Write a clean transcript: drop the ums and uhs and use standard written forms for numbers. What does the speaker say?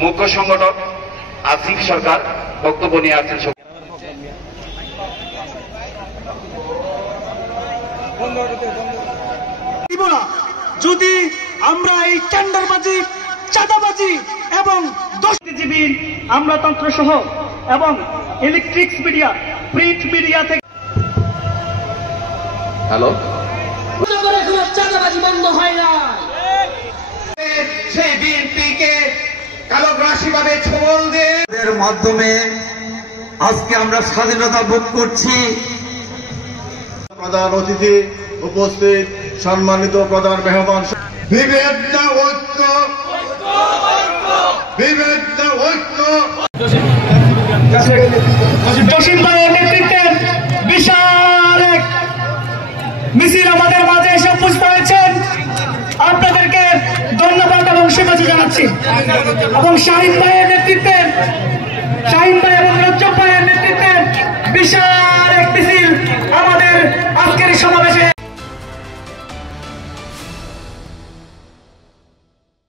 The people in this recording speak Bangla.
মুখ্য সংগঠক আসিফ সরকার বক্তব্য নিয়ে আসছেন। যদি আমরা এই টেন্ডারবাজি, চাঁদাবাজি এবং দুর্নীতিজীবী আমলাতন্ত্র সহ এবং ইলেকট্রিক মিডিয়া, প্রিন্ট মিডিয়া থেকে হ্যালো চাঁদাবাজি বন্ধ হয় না, সেই বিএনপিকে কালোগ্রাসীভাবে ছোবল দিয়ে এর মাধ্যমে আজকে আমরা স্বাধীনতা ভোগ করছি। প্রধান অতিথি উপস্থিত, সম্মানিত প্রধান মেহমান, বিভেদ না ঐক্য, বিভেদ না ঐক্য। জসিম ভাইয়ের নেতৃত্বে বিশাল এক মিছিল আমাদের মাঝে এসে উপস্থিত হয়েছেন। আপনাদেরকে ধন্যবাদ এবং শুভেচ্ছা জানাচ্ছি। এবং শাহিন ভাইয়ের নেতৃত্বে, শাহিন ভাই